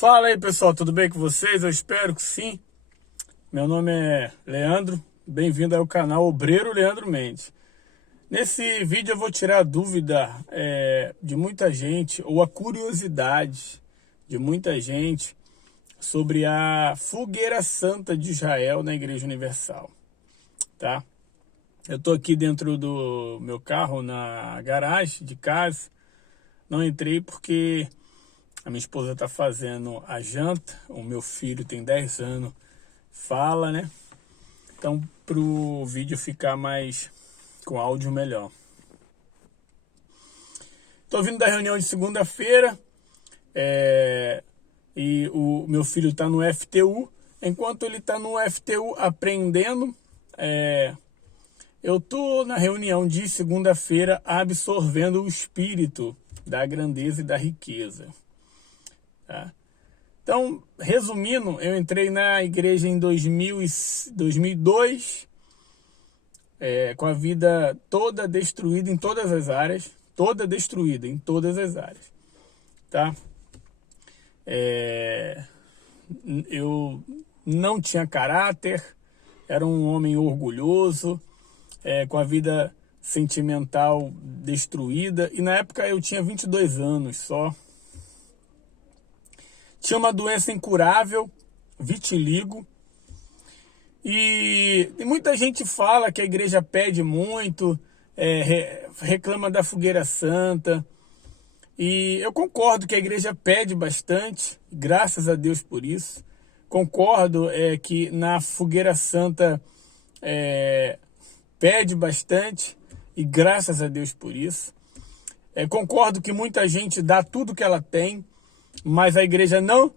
Fala aí, pessoal, tudo bem com vocês? Eu espero que sim. Meu nome é Leandro, bem-vindo ao canal Obreiro Leandro Mendes. Nesse vídeo eu vou tirar a dúvida de muita gente, ou a curiosidade de muita gente, sobre a Fogueira Santa de Israel na Igreja Universal, tá? Eu tô aqui dentro do meu carro, na garagem de casa. Não entrei porque a minha esposa tá fazendo a janta, o meu filho tem 10 anos, fala, né? Então, pro vídeo ficar mais com áudio melhor. Tô vindo da reunião de segunda-feira, e o meu filho tá no FTU. Enquanto ele tá no FTU aprendendo, eu tô na reunião de segunda-feira absorvendo o espírito da grandeza e da riqueza. Tá? Então, resumindo, eu entrei na igreja em 2002, com a vida toda destruída em todas as áreas, toda destruída em todas as áreas, tá? Eu não tinha caráter, era um homem orgulhoso, com a vida sentimental destruída, e na época eu tinha 22 anos só. Tinha uma doença incurável, vitiligo, e muita gente fala que a igreja pede muito, reclama da fogueira santa, e eu concordo que a igreja pede bastante, graças a Deus por isso. Concordo que na fogueira santa pede bastante, e graças a Deus por isso. Concordo que muita gente dá tudo que ela tem, mas a igreja não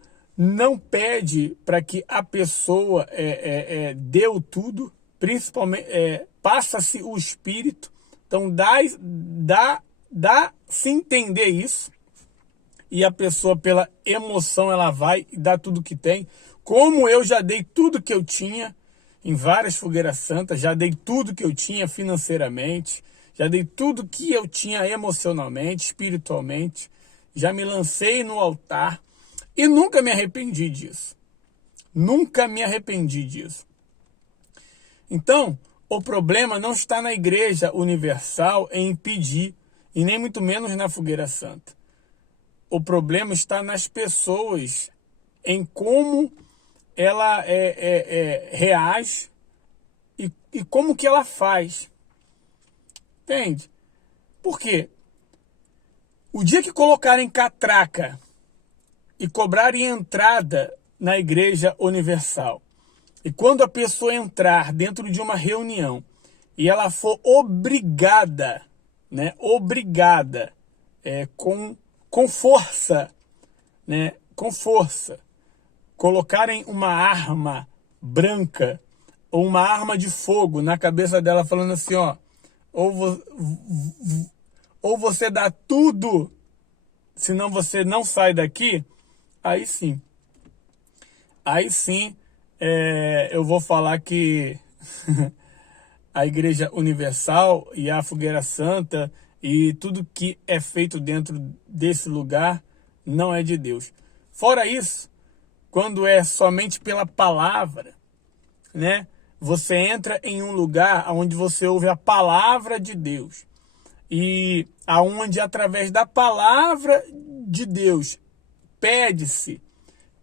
pede para que a pessoa dê o tudo, principalmente passa-se o espírito. Então dá se entender isso, e a pessoa pela emoção ela vai e dá tudo que tem. Como eu já dei tudo que eu tinha em várias fogueiras santas, já dei tudo que eu tinha financeiramente, já dei tudo que eu tinha emocionalmente, espiritualmente, já me lancei no altar e nunca me arrependi disso. Nunca me arrependi disso. Então, o problema não está na Igreja Universal em pedir, e nem muito menos na Fogueira Santa. O problema está nas pessoas, em como ela reage e como que ela faz. Entende? Por quê? O dia que colocarem catraca e cobrarem entrada na Igreja Universal, e quando a pessoa entrar dentro de uma reunião e ela for obrigada, né, com força, né, com força, colocarem uma arma branca ou uma arma de fogo na cabeça dela, falando assim, ó, ou você dá tudo, senão você não sai daqui, aí sim. Aí sim, eu vou falar que a Igreja Universal e a Fogueira Santa e tudo que é feito dentro desse lugar não é de Deus. Fora isso, quando é somente pela palavra, né? Você entra em um lugar onde você ouve a palavra de Deus, e aonde através da palavra de Deus pede-se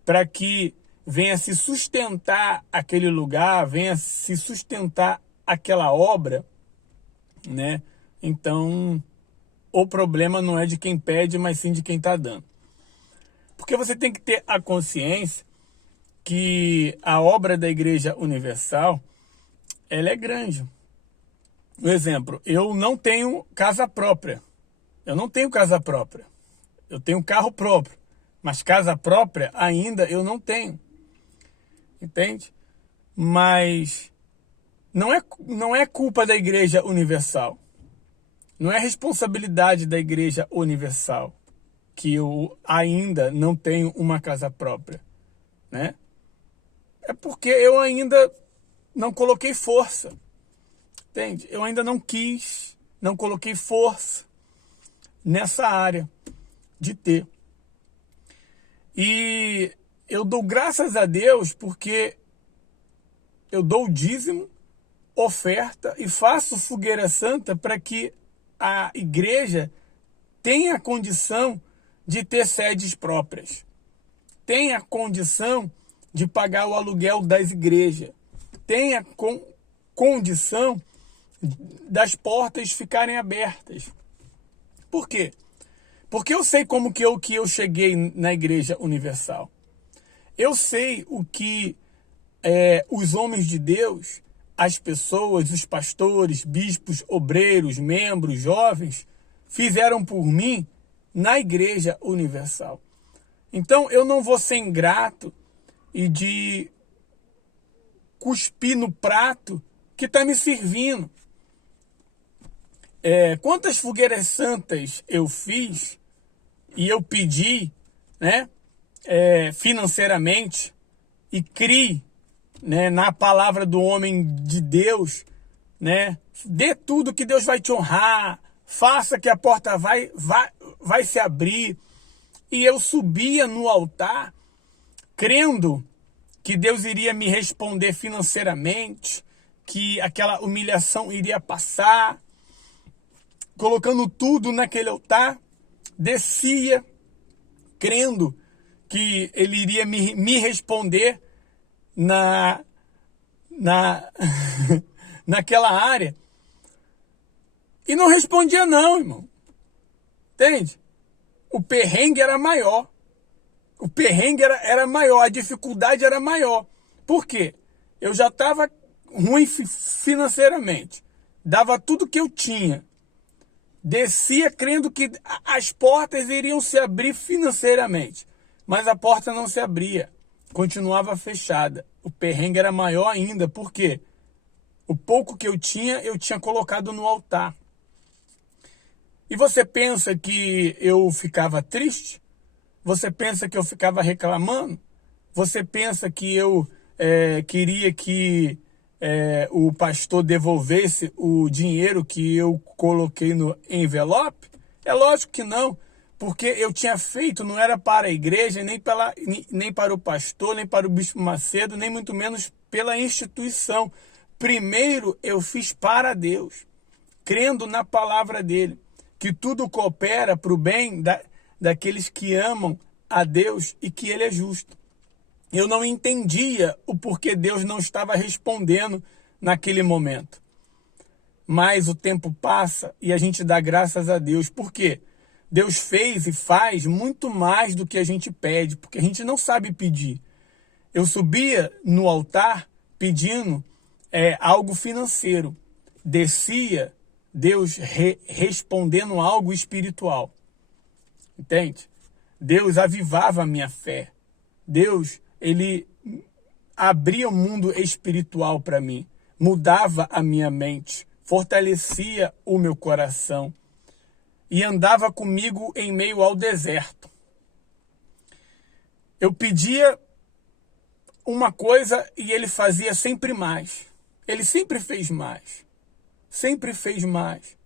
para que venha se sustentar aquele lugar, venha se sustentar aquela obra, né? Então, o problema não é de quem pede, mas sim de quem está dando. Porque você tem que ter a consciência que a obra da Igreja Universal, ela é grande. Um exemplo, eu não tenho casa própria. Eu não tenho casa própria. Eu tenho carro próprio. Mas casa própria ainda eu não tenho. Entende? Mas não é culpa da Igreja Universal. Não é responsabilidade da Igreja Universal que eu ainda não tenho uma casa própria, né? É porque eu ainda não coloquei força. Entende? Eu ainda não quis, não coloquei força nessa área de ter. E eu dou graças a Deus porque eu dou o dízimo, oferta e faço fogueira santa para que a igreja tenha condição de ter sedes próprias, tenha condição de pagar o aluguel das igrejas, tenha condição das portas ficarem abertas. Por quê? Porque eu sei como que eu cheguei na Igreja Universal. Eu sei o que os homens de Deus, as pessoas, os pastores, bispos, obreiros, membros, jovens, fizeram por mim na Igreja Universal. Então eu não vou ser ingrato e de cuspir no prato que está me servindo. Quantas fogueiras santas eu fiz e eu pedi, né, financeiramente, e criei, né, na palavra do homem de Deus, né, dê tudo que Deus vai te honrar, faça que a porta vai se abrir. E eu subia no altar crendo que Deus iria me responder financeiramente, que aquela humilhação iria passar, colocando tudo naquele altar, descia, crendo que ele iria me responder naquela área. E não respondia não, irmão. Entende? O perrengue era maior. O perrengue era maior, a dificuldade era maior. Por quê? Eu já estava ruim financeiramente. Dava tudo que eu tinha. Descia crendo que as portas iriam se abrir financeiramente. Mas a porta não se abria. Continuava fechada. O perrengue era maior ainda. Por quê? O pouco que eu tinha colocado no altar. E você pensa que eu ficava triste? Você pensa que eu ficava reclamando? Você pensa que eu queria que o pastor devolvesse o dinheiro que eu coloquei no envelope? É lógico que não, porque eu tinha feito, não era para a igreja, nem para o pastor, nem para o bispo Macedo, nem muito menos pela instituição. Primeiro eu fiz para Deus, crendo na palavra dele, que tudo coopera para o bem daqueles que amam a Deus e que ele é justo. Eu não entendia o porquê Deus não estava respondendo naquele momento. Mas o tempo passa e a gente dá graças a Deus. Por quê? Deus fez e faz muito mais do que a gente pede, porque a gente não sabe pedir. Eu subia no altar pedindo algo financeiro. Descia Deus respondendo algo espiritual. Entende? Deus avivava a minha fé. Deus, ele abria o mundo espiritual para mim. Mudava a minha mente. Fortalecia o meu coração. E andava comigo em meio ao deserto. Eu pedia uma coisa e ele fazia sempre mais. Ele sempre fez mais. Sempre fez mais.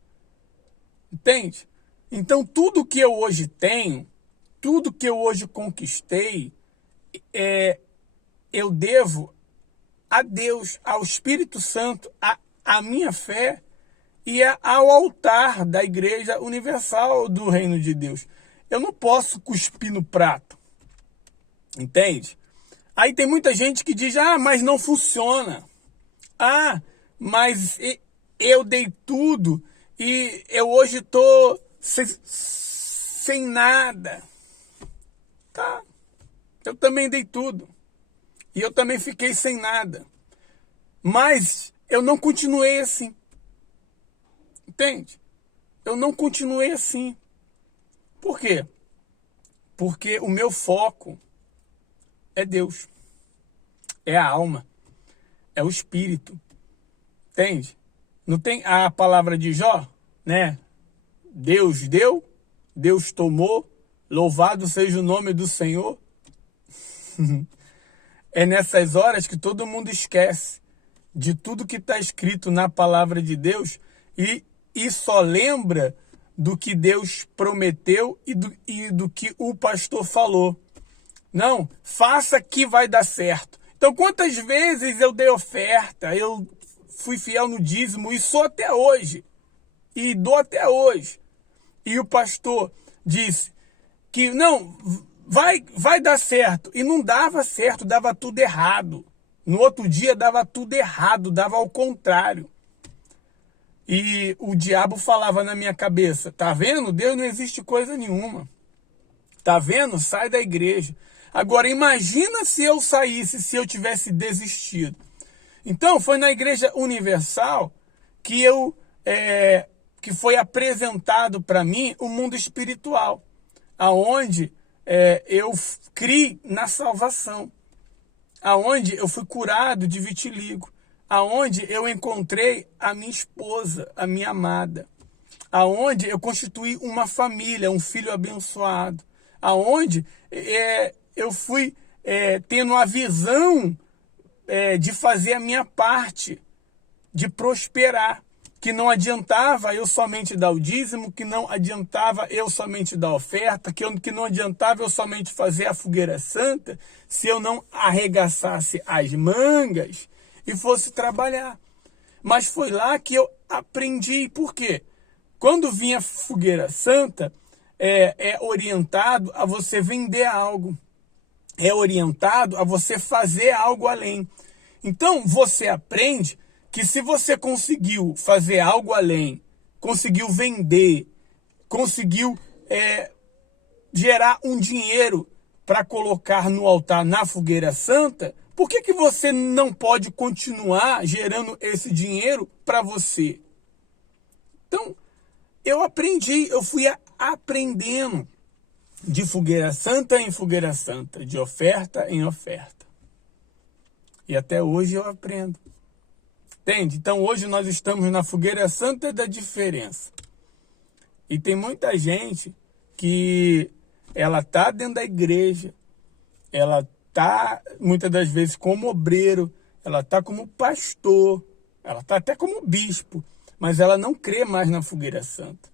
Entende? Então, tudo que eu hoje tenho, tudo que eu hoje conquistei, eu devo a Deus, ao Espírito Santo, a minha fé e ao altar da Igreja Universal do Reino de Deus. Eu não posso cuspir no prato. Entende? Aí tem muita gente que diz, mas não funciona. Mas eu dei tudo e eu hoje estou sem nada. Tá, eu também dei tudo. E eu também fiquei sem nada. Mas eu não continuei assim. Entende? Eu não continuei assim. Por quê? Porque o meu foco é Deus. É a alma. É o espírito. Entende? Não tem a palavra de Jó, né? Deus deu, Deus tomou, louvado seja o nome do Senhor. É nessas horas que todo mundo esquece de tudo que está escrito na palavra de Deus e só lembra do que Deus prometeu e do que o pastor falou. Não, faça que vai dar certo. Então, quantas vezes eu dei oferta, eu fui fiel no dízimo e sou até hoje. E dou até hoje. E o pastor disse que não, vai dar certo. E não dava certo, dava tudo errado. No outro dia dava tudo errado, dava ao contrário. E o diabo falava na minha cabeça, tá vendo? Deus não existe coisa nenhuma. Tá vendo? Sai da igreja. Agora imagina se eu saísse, se eu tivesse desistido. Então foi na Igreja Universal que foi apresentado para mim o mundo espiritual, aonde eu criei na salvação, aonde eu fui curado de vitiligo, aonde eu encontrei a minha esposa, a minha amada, aonde eu constituí uma família, um filho abençoado, aonde eu fui tendo a visão de fazer a minha parte, de prosperar, que não adiantava eu somente dar o dízimo, que não adiantava eu somente dar oferta, que não adiantava eu somente fazer a fogueira santa, se eu não arregaçasse as mangas e fosse trabalhar. Mas foi lá que eu aprendi. Por quê? Quando vinha fogueira santa, é orientado a você vender algo. É orientado a você fazer algo além. Então, você aprende que se você conseguiu fazer algo além, conseguiu vender, conseguiu gerar um dinheiro para colocar no altar na fogueira santa, por que você não pode continuar gerando esse dinheiro para você? Então, eu aprendi, eu fui aprendendo de fogueira santa em fogueira santa, de oferta em oferta. E até hoje eu aprendo. Entende? Então hoje nós estamos na fogueira santa da diferença. E tem muita gente que ela está dentro da igreja, ela está muitas das vezes como obreiro, ela está como pastor, ela está até como bispo, mas ela não crê mais na fogueira santa.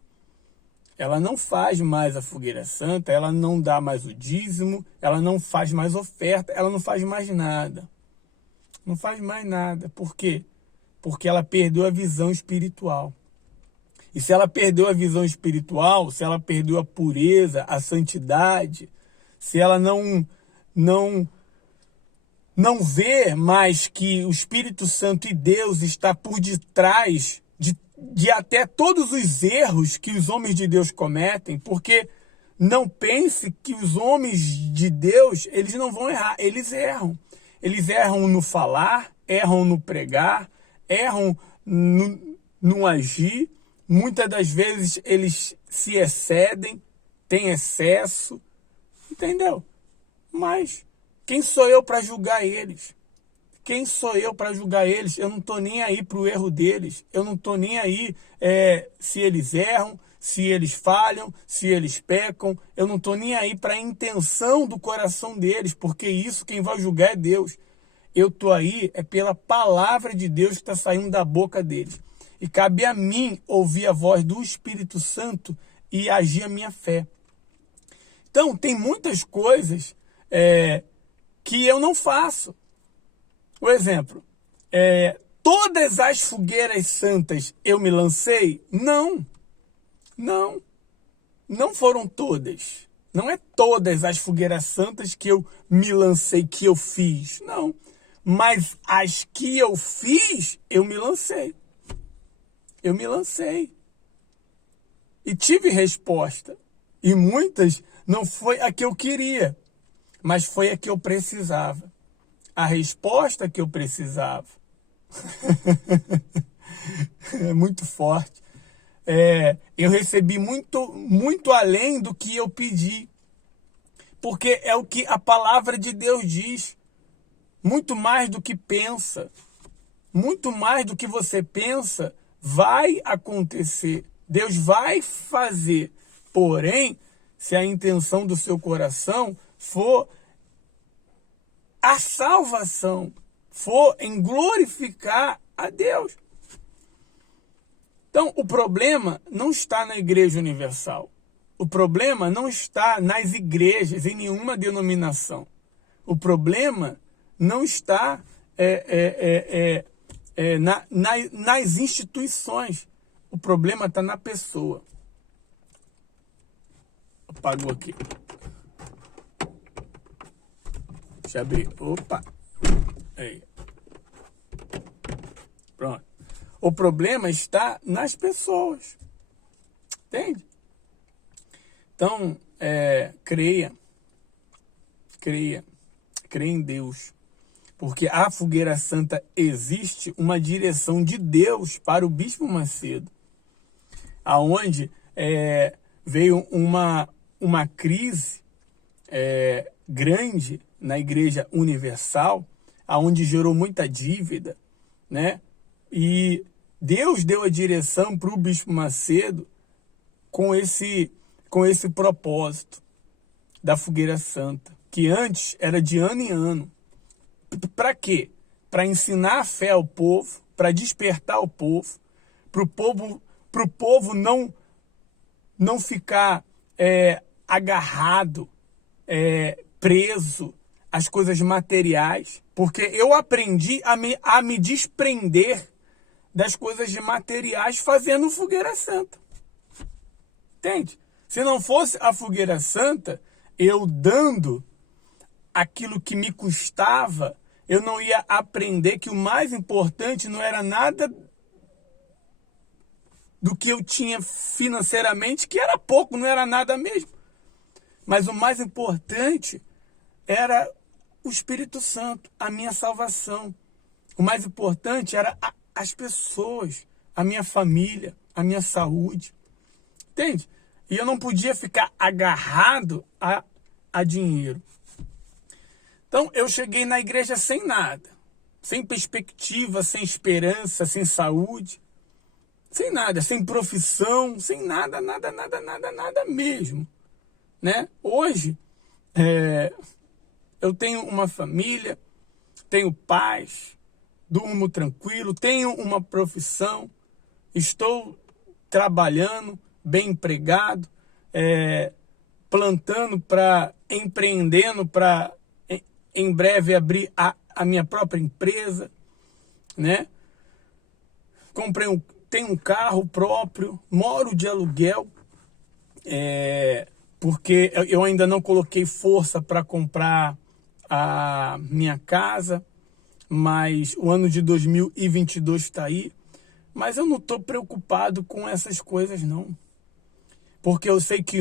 Ela não faz mais a fogueira santa, ela não dá mais o dízimo, ela não faz mais oferta, ela não faz mais nada. Não faz mais nada. Por quê? Porque ela perdeu a visão espiritual. E se ela perdeu a visão espiritual, se ela perdeu a pureza, a santidade, se ela não vê mais que o Espírito Santo e Deus está por detrás de até todos os erros que os homens de Deus cometem, porque não pense que os homens de Deus, eles não vão errar, eles erram. Eles erram no falar, erram no pregar, erram no agir. Muitas das vezes eles se excedem, têm excesso, entendeu? Mas quem sou eu para julgar eles? Quem sou eu para julgar eles? Eu não estou nem aí para o erro deles. Eu não estou nem aí se eles erram, se eles falham, se eles pecam. Eu não estou nem aí para a intenção do coração deles, porque isso quem vai julgar é Deus. Eu estou aí pela palavra de Deus que está saindo da boca deles. E cabe a mim ouvir a voz do Espírito Santo e agir a minha fé. Então, tem muitas coisas que eu não faço. Por exemplo, todas as fogueiras santas eu me lancei? Não. Não foram todas. Não é todas as fogueiras santas que eu me lancei, que eu fiz. Não. Mas as que eu fiz, eu me lancei. Eu me lancei. E tive resposta. E muitas não foi a que eu queria, mas foi a que eu precisava. A resposta que eu precisava. É muito forte. Eu recebi muito além do que eu pedi. Porque é o que a palavra de Deus diz. Muito mais do que pensa. Muito mais do que você pensa vai acontecer. Deus vai fazer. Porém, se a intenção do seu coração for a salvação, for em glorificar a Deus. Então, o problema não está na Igreja Universal. O problema não está nas igrejas, em nenhuma denominação. O problema não está nas instituições. O problema está na pessoa. Apagou aqui. Deixa eu abrir. Opa. Aí. Pronto. O problema está nas pessoas. Entende? Então, creia em Deus. Porque a Fogueira Santa existe uma direção de Deus para o Bispo Macedo. Aonde veio uma crise grande na Igreja Universal, aonde gerou muita dívida, né? E Deus deu a direção para o Bispo Macedo com esse propósito da Fogueira Santa, que antes era de ano em ano. Para quê? Para ensinar a fé ao povo, para despertar o povo, para o povo não ficar agarrado, preso às coisas materiais, porque eu aprendi a me desprender das coisas materiais fazendo Fogueira Santa. Entende? Se não fosse a Fogueira Santa, eu dando aquilo que me custava, eu não ia aprender que o mais importante não era nada do que eu tinha financeiramente, que era pouco, não era nada mesmo. Mas o mais importante era o Espírito Santo, a minha salvação. O mais importante era as pessoas, a minha família, a minha saúde. Entende? E eu não podia ficar agarrado a dinheiro. Então, eu cheguei na igreja sem nada. Sem perspectiva, sem esperança, sem saúde. Sem nada, sem profissão, sem nada mesmo. Né? Hoje, eu tenho uma família, tenho paz, durmo tranquilo, tenho uma profissão, estou trabalhando, bem empregado, plantando empreendendo para em breve abrir a minha própria empresa, né? Tenho um carro próprio, moro de aluguel, porque eu ainda não coloquei força para comprar a minha casa, mas o ano de 2022 está aí. Mas eu não estou preocupado com essas coisas, não. Porque eu sei que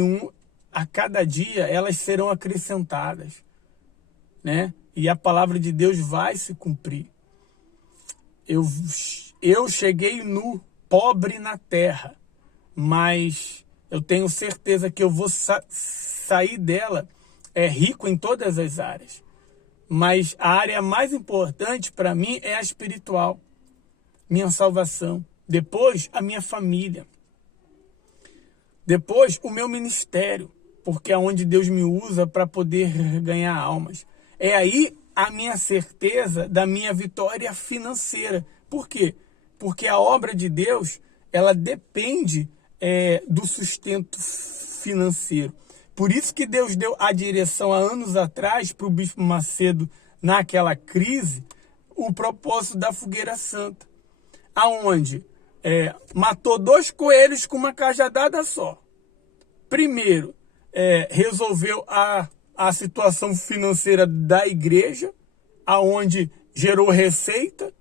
a cada dia elas serão acrescentadas, né? E a palavra de Deus vai se cumprir. Eu cheguei nu, pobre na terra, mas eu tenho certeza que eu vou sair dela rico em todas as áreas. Mas a área mais importante para mim é a espiritual. Minha salvação. Depois, a minha família. Depois, o meu ministério, porque é onde Deus me usa para poder ganhar almas. É aí a minha certeza da minha vitória financeira. Por quê? Porque a obra de Deus, ela depende do sustento financeiro. Por isso que Deus deu a direção há anos atrás para o Bispo Macedo, naquela crise, o propósito da Fogueira Santa. Aonde matou 2 coelhos com uma cajadada só. Primeiro, resolveu a situação financeira da igreja, aonde gerou receita,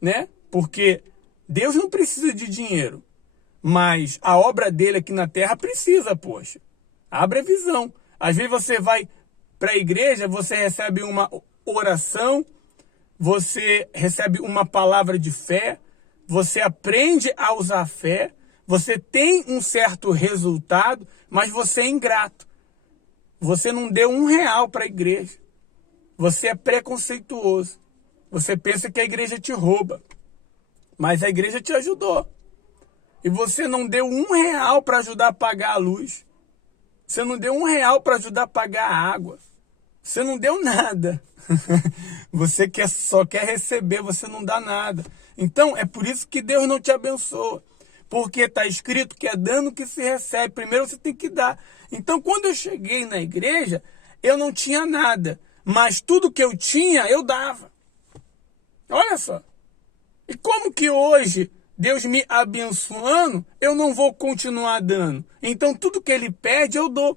né? Porque Deus não precisa de dinheiro, mas a obra dele aqui na terra precisa, poxa. Abre a visão. Às vezes você vai para a igreja, você recebe uma oração, você recebe uma palavra de fé, você aprende a usar a fé, você tem um certo resultado, mas você é ingrato. Você não deu R$1 para a igreja. Você é preconceituoso. Você pensa que a igreja te rouba, mas a igreja te ajudou. E você não deu R$1 para ajudar a pagar a luz. Você não deu R$1 para ajudar a pagar a água. Você não deu nada. Você só quer receber, você não dá nada. Então, é por isso que Deus não te abençoa. Porque está escrito que é dando que se recebe. Primeiro você tem que dar. Então, quando eu cheguei na igreja, eu não tinha nada. Mas tudo que eu tinha, eu dava. Olha só. E como que hoje, Deus me abençoando, eu não vou continuar dando? Então, tudo que Ele pede, eu dou.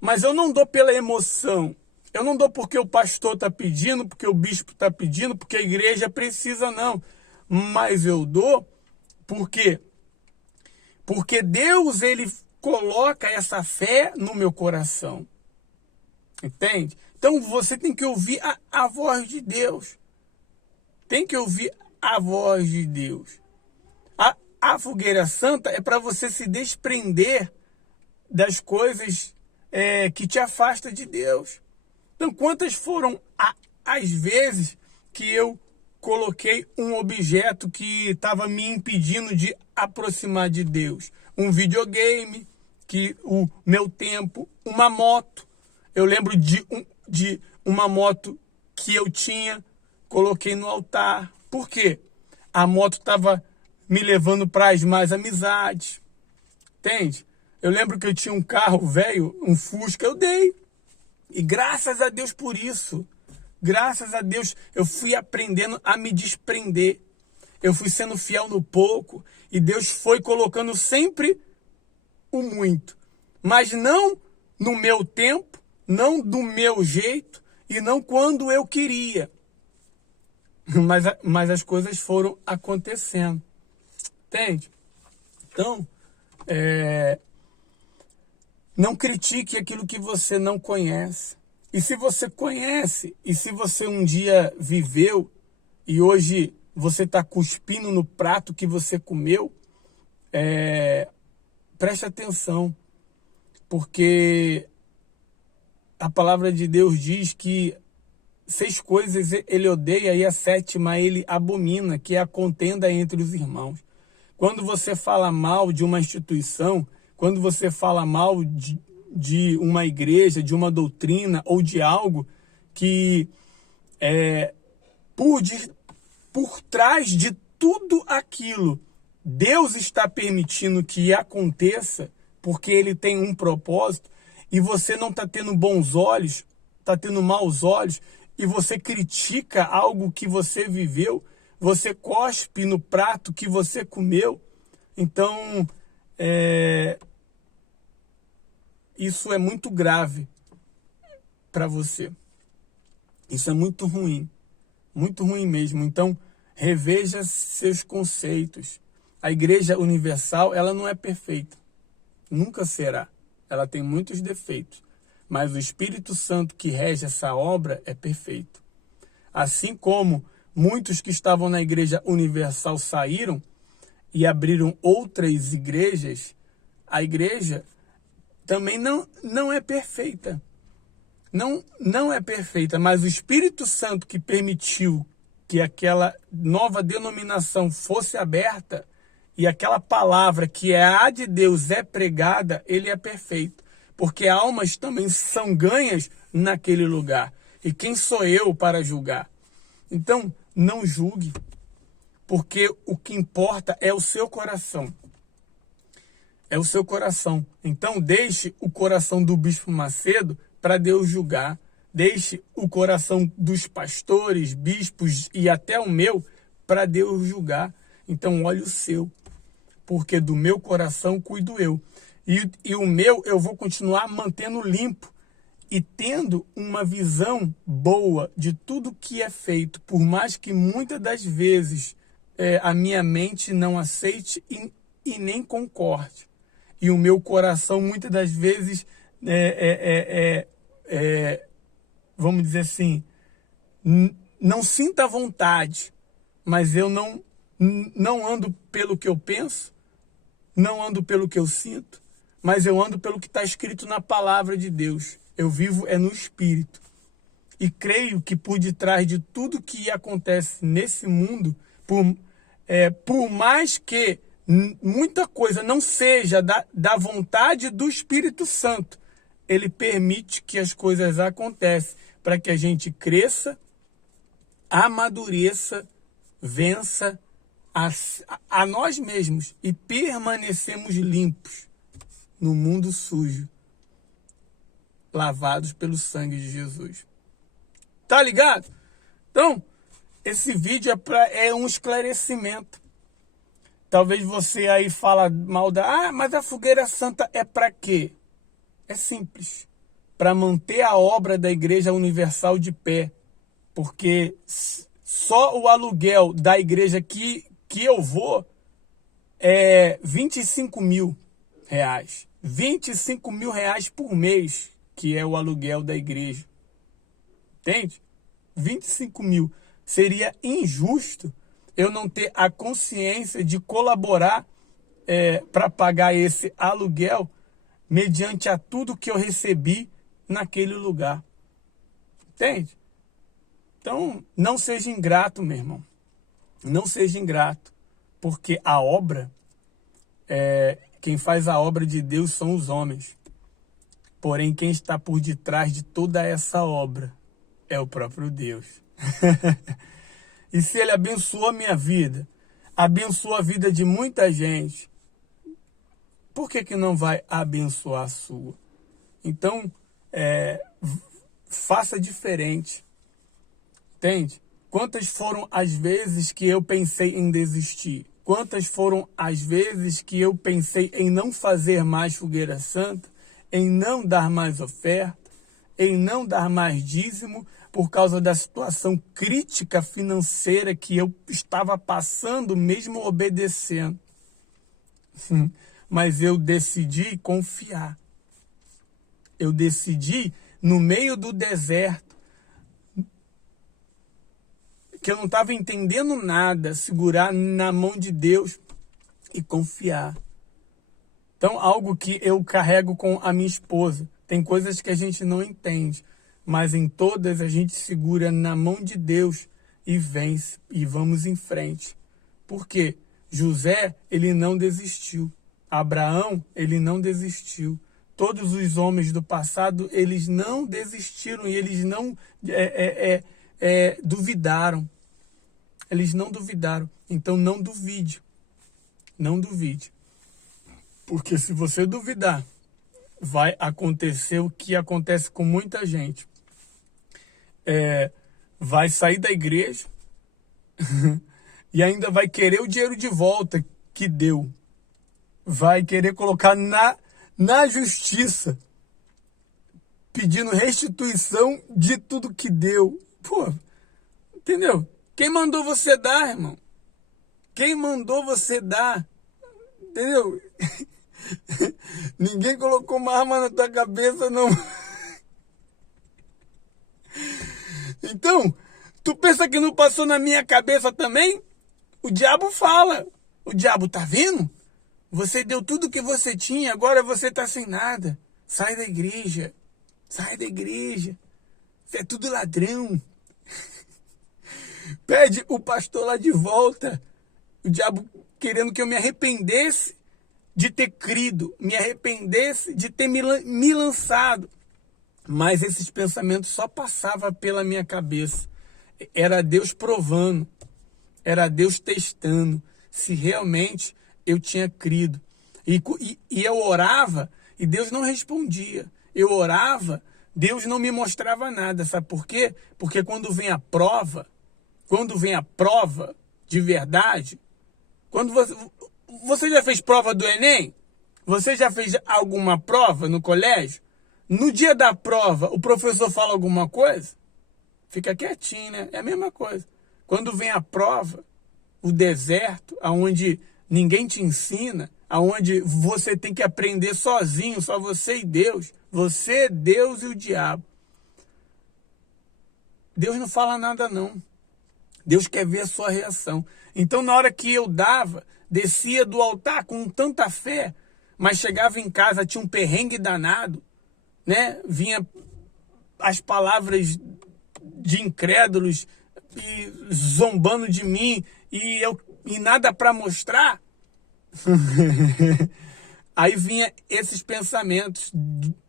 Mas eu não dou pela emoção. Eu não dou porque o pastor está pedindo, porque o bispo está pedindo, porque a igreja precisa, não. Mas eu dou porque Deus, Ele coloca essa fé no meu coração. Entende? Então você tem que ouvir a voz de Deus. Tem que ouvir a voz de Deus. A fogueira santa é para você se desprender das coisas que te afastam de Deus. Então, quantas foram as vezes que eu coloquei um objeto que estava me impedindo de aproximar de Deus? Um videogame, o meu tempo, uma moto. Eu lembro de uma moto que eu tinha, coloquei no altar. Por quê? A moto estava me levando para as más amizades. Entende? Eu lembro que eu tinha um carro velho, um Fusca, eu dei. E graças a Deus por isso. Graças a Deus eu fui aprendendo a me desprender. Eu fui sendo fiel no pouco. E Deus foi colocando sempre o muito. Mas não no meu tempo, não do meu jeito e não quando eu queria. Mas as coisas foram acontecendo. Entende? Então, não critique aquilo que você não conhece. E se você conhece, e se você um dia viveu, e hoje você está cuspindo no prato que você comeu, preste atenção. Porque a palavra de Deus diz que 6 coisas ele odeia e a 7ª ele abomina, que é a contenda entre os irmãos. Quando você fala mal de uma instituição, quando você fala mal de uma igreja, de uma doutrina ou de algo que por trás de tudo aquilo, Deus está permitindo que aconteça, porque Ele tem um propósito, e você não está tendo bons olhos, está tendo maus olhos, e você critica algo que você viveu, você cospe no prato que você comeu. Então, isso é muito grave para você. Isso é muito ruim mesmo. Então, reveja seus conceitos. A Igreja Universal, ela não é perfeita. Nunca será. Ela tem muitos defeitos. Mas o Espírito Santo que rege essa obra é perfeito. Assim como muitos que estavam na Igreja Universal saíram e abriram outras igrejas, a igreja também não é perfeita. Não é perfeita, mas o Espírito Santo que permitiu que aquela nova denominação fosse aberta e aquela palavra que é a de Deus é pregada, ele é perfeito. Porque almas também são ganhas naquele lugar. E quem sou eu para julgar? Então, não julgue, porque o que importa é o seu coração. É o seu coração. Então, deixe o coração do Bispo Macedo para Deus julgar. Deixe o coração dos pastores, bispos e até o meu para Deus julgar. Então, olhe o seu, porque do meu coração cuido eu. E o meu eu vou continuar mantendo limpo e tendo uma visão boa de tudo que é feito, por mais que muitas das vezes a minha mente não aceite e nem concorde. E o meu coração muitas das vezes, vamos dizer assim, não sinta vontade, mas eu não ando pelo que eu penso, não ando pelo que eu sinto, mas eu ando pelo que está escrito na palavra de Deus. Eu vivo no Espírito. E creio que por detrás de tudo que acontece nesse mundo, por mais que muita coisa não seja da vontade do Espírito Santo, ele permite que as coisas aconteçam para que a gente cresça, amadureça, vença a nós mesmos e permanecemos limpos no mundo sujo, lavados pelo sangue de Jesus. Tá ligado? Então, esse vídeo é um esclarecimento. Talvez você aí fala mal mas a fogueira santa é para quê? É simples. Para manter a obra da Igreja Universal de pé. Porque só o aluguel da igreja que eu vou é 25 mil reais. 25 mil reais por mês, que é o aluguel da igreja. Entende? 25 mil. Seria injusto eu não ter a consciência de colaborar para pagar esse aluguel mediante a tudo que eu recebi naquele lugar. Entende? Então, não seja ingrato, meu irmão. Não seja ingrato. Porque a obra, quem faz a obra de Deus são os homens. Porém, quem está por detrás de toda essa obra é o próprio Deus. E se Ele abençoou a minha vida, abençoou a vida de muita gente, por que não vai abençoar a sua? Então, faça diferente. Entende? Quantas foram as vezes que eu pensei em desistir? Quantas foram as vezes que eu pensei em não fazer mais fogueira santa, em não dar mais oferta, em não dar mais dízimo, por causa da situação crítica financeira que eu estava passando, mesmo obedecendo. Mas eu decidi confiar. Eu decidi, no meio do deserto, que eu não estava entendendo nada, segurar na mão de Deus e confiar. Então, algo que eu carrego com a minha esposa. Tem coisas que a gente não entende, mas em todas a gente segura na mão de Deus e vence e vamos em frente. Por quê? José, ele não desistiu. Abraão, ele não desistiu. Todos os homens do passado, eles não desistiram e eles não duvidaram. Eles não duvidaram. Então não duvide. Não duvide. Porque se você duvidar, vai acontecer o que acontece com muita gente. Vai sair da igreja e ainda vai querer o dinheiro de volta que deu. Vai querer colocar na justiça, pedindo restituição de tudo que deu. Pô, entendeu? Quem mandou você dar, irmão? Quem mandou você dar? Entendeu? Ninguém colocou uma arma na tua cabeça, não. Então, tu pensa que não passou na minha cabeça também? O diabo fala. O diabo tá vendo? Você deu tudo que você tinha, agora você tá sem nada. Sai da igreja. Sai da igreja. Você é tudo ladrão. Pede o pastor lá de volta. O diabo querendo que eu me arrependesse de ter crido, me arrependesse de ter me lançado. Mas esses pensamentos só passavam pela minha cabeça. Era Deus provando, era Deus testando se realmente eu tinha crido. E eu orava e Deus não respondia. Eu orava, Deus não me mostrava nada. Sabe por quê? Porque quando vem a prova de verdade, quando você já fez prova do Enem? Você já fez alguma prova no colégio? No dia da prova, o professor fala alguma coisa? Fica quietinho, né? É a mesma coisa. Quando vem a prova, o deserto, aonde ninguém te ensina, aonde você tem que aprender sozinho, só você e Deus. Você, Deus e o diabo. Deus não fala nada, não. Deus quer ver a sua reação. Então, na hora que eu dava, descia do altar com tanta fé, mas chegava em casa, tinha um perrengue danado, né? Vinha as palavras de incrédulos e zombando de mim e nada para mostrar. Aí vinha esses pensamentos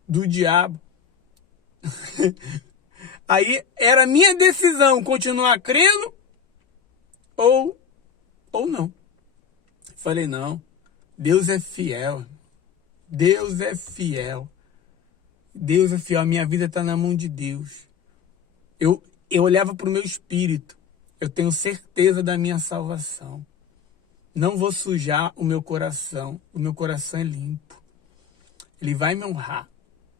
do diabo. Aí era minha decisão continuar crendo ou ou não. Falei, não, Deus é fiel. Deus é fiel. Deus é fiel. A minha vida está na mão de Deus. Eu olhava para o meu espírito. Eu tenho certeza da minha salvação. Não vou sujar o meu coração. O meu coração é limpo. Ele vai me honrar.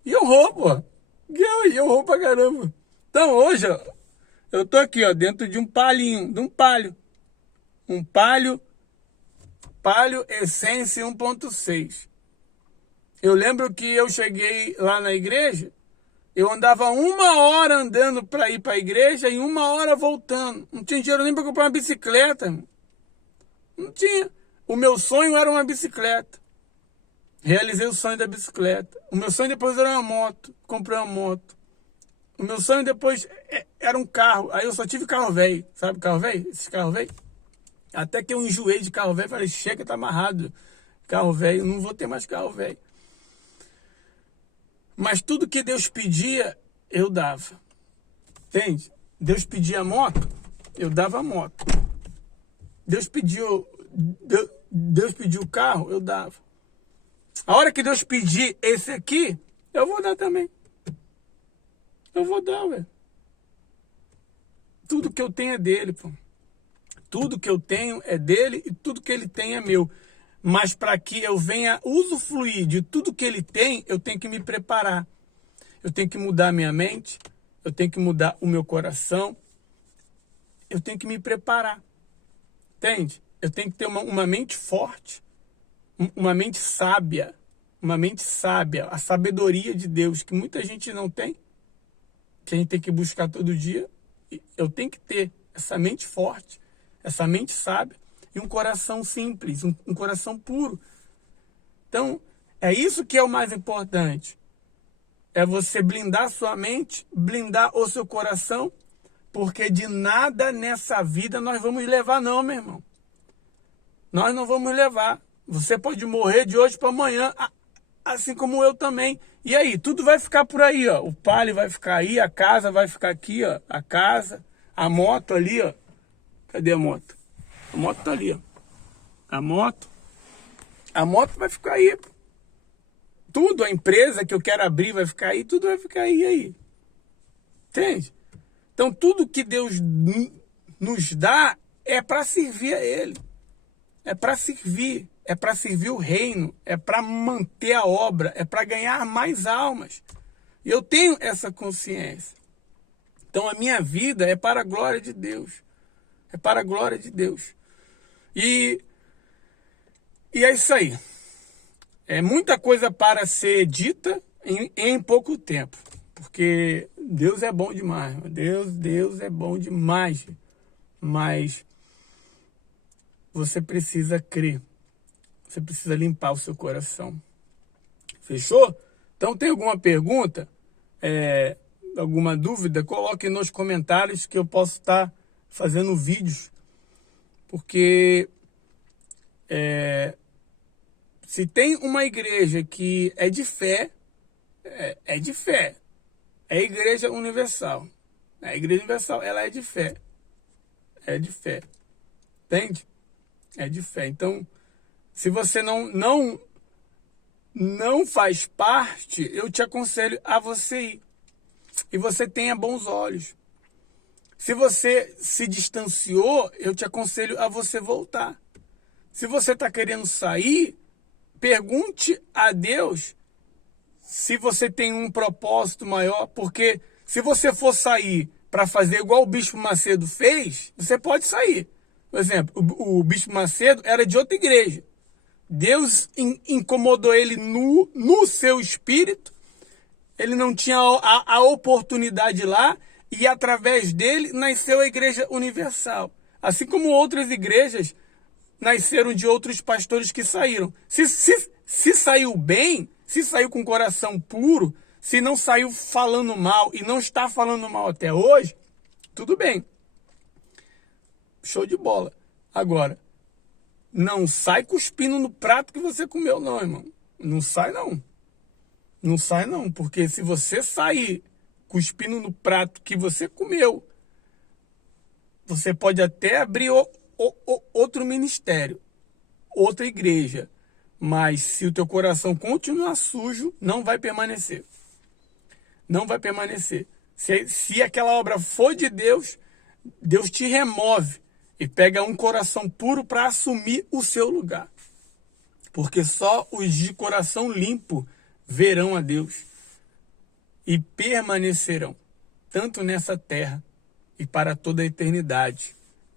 E honrou, pô. E honrou pra caramba. Então hoje, ó, eu tô aqui, ó, dentro de um palhinho, de um palio. Um palio Essence 1.6. Eu lembro que eu cheguei lá na igreja, eu andava 1 hora andando para ir para a igreja e 1 hora voltando. Não tinha dinheiro nem para comprar uma bicicleta, irmão. Não tinha. O meu sonho era uma bicicleta. Realizei o sonho da bicicleta. O meu sonho depois era uma moto. Comprei uma moto. O meu sonho depois era um carro. Aí eu só tive carro velho. Sabe carro velho? Esses carros velho. Até que eu enjoei de carro velho. Falei, chega, tá amarrado. Carro velho, não vou ter mais carro velho. Mas tudo que Deus pedia, eu dava. Entende? Deus pedia moto, eu dava moto. Deus pediu carro, eu dava. A hora que Deus pedir esse aqui, eu vou dar também. Eu vou dar, velho. Tudo que eu tenho é dele, pô. Tudo que eu tenho é dele e tudo que ele tem é meu. Mas para que eu venha usufruir de tudo que ele tem, eu tenho que me preparar. Eu tenho que mudar a minha mente, eu tenho que mudar o meu coração, eu tenho que me preparar. Entende? Eu tenho que ter uma mente forte, uma mente sábia, a sabedoria de Deus, que muita gente não tem, que a gente tem que buscar todo dia. Eu tenho que ter essa mente forte, essa mente sábia e um coração simples, um coração puro. Então, é isso que é o mais importante. É você blindar sua mente, blindar o seu coração, porque de nada nessa vida nós vamos levar não, meu irmão. Nós não vamos levar. Você pode morrer de hoje para amanhã, assim como eu também. E aí, tudo vai ficar por aí, ó. O palio vai ficar aí, a casa vai ficar aqui, ó. A casa, a moto ali, ó. Cadê a moto? A moto tá ali, ó. A moto vai ficar aí. Tudo, a empresa que eu quero abrir vai ficar aí, tudo vai ficar aí. Entende? Então, tudo que Deus nos dá é para servir a Ele. É para servir o reino, é para manter a obra, é para ganhar mais almas. E eu tenho essa consciência. Então, a minha vida é para a glória de Deus. É para a glória de Deus. E é isso aí. É muita coisa para ser dita em pouco tempo. Porque Deus é bom demais. Deus é bom demais. Mas você precisa crer. Você precisa limpar o seu coração. Fechou? Então, tem alguma pergunta? Alguma dúvida? Coloque nos comentários que eu posso estar fazendo vídeos. Porque se tem uma igreja que é de fé, é de fé. É a Igreja Universal. A Igreja Universal, ela é de fé. É de fé. Entende? É de fé. Então, se você não faz parte, eu te aconselho a você ir. E você tenha bons olhos. Se você se distanciou, eu te aconselho a você voltar. Se você está querendo sair, pergunte a Deus se você tem um propósito maior, porque se você for sair para fazer igual o Bispo Macedo fez, você pode sair. Por exemplo, o Bispo Macedo era de outra igreja. Deus incomodou ele no seu espírito, ele não tinha a oportunidade lá, e através dele nasceu a Igreja Universal. Assim como outras igrejas nasceram de outros pastores que saíram. Se saiu bem, se saiu com o coração puro, se não saiu falando mal e não está falando mal até hoje, tudo bem. Show de bola. Agora, não sai cuspindo no prato que você comeu, não, irmão. Não sai, não. Não sai, não. Porque se você sair cuspindo no prato que você comeu, você pode até abrir outro ministério, outra igreja. Mas se o teu coração continuar sujo, não vai permanecer. Não vai permanecer. Se aquela obra for de Deus, Deus te remove e pega um coração puro para assumir o seu lugar. Porque só os de coração limpo verão a Deus e permanecerão, tanto nessa terra e para toda a eternidade,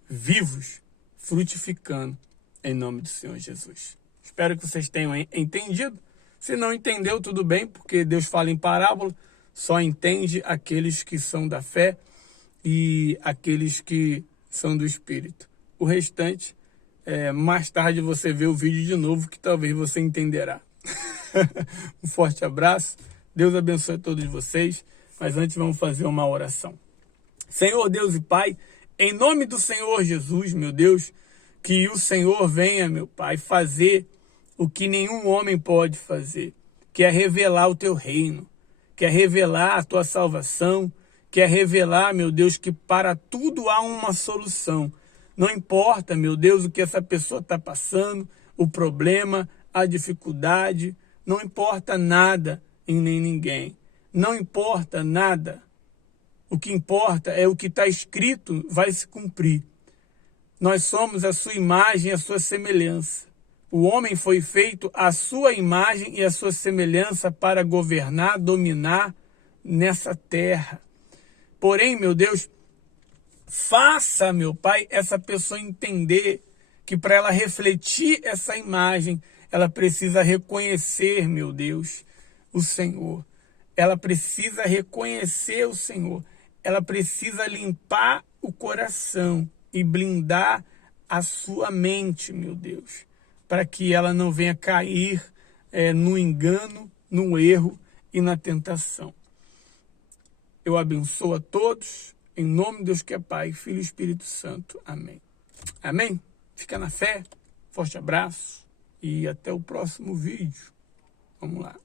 vivos, frutificando, em nome do Senhor Jesus. Espero que vocês tenham entendido. Se não entendeu, tudo bem, porque Deus fala em parábola, só entende aqueles que são da fé e aqueles que são do Espírito. O restante, mais tarde você vê o vídeo de novo, que talvez você entenderá. Um forte abraço, Deus abençoe todos vocês, mas antes vamos fazer uma oração. Senhor Deus e Pai, em nome do Senhor Jesus, meu Deus, que o Senhor venha, meu Pai, fazer o que nenhum homem pode fazer, que é revelar o teu reino, que é revelar a tua salvação, que é revelar, meu Deus, que para tudo há uma solução. Não importa, meu Deus, o que essa pessoa está passando, o problema, a dificuldade, não importa nada em nem ninguém. Não importa nada. O que importa é o que está escrito vai se cumprir. Nós somos a sua imagem e a sua semelhança. O homem foi feito à sua imagem e à sua semelhança para governar, dominar nessa terra. Porém, meu Deus, faça, meu Pai, essa pessoa entender que para ela refletir essa imagem, ela precisa reconhecer, meu Deus, o Senhor. Ela precisa reconhecer o Senhor. Ela precisa limpar o coração e blindar a sua mente, meu Deus, para que ela não venha cair no engano, no erro e na tentação. Eu abençoo a todos, em nome de Deus que é Pai, Filho e Espírito Santo. Amém. Amém? Fica na fé, forte abraço e até o próximo vídeo. Vamos lá.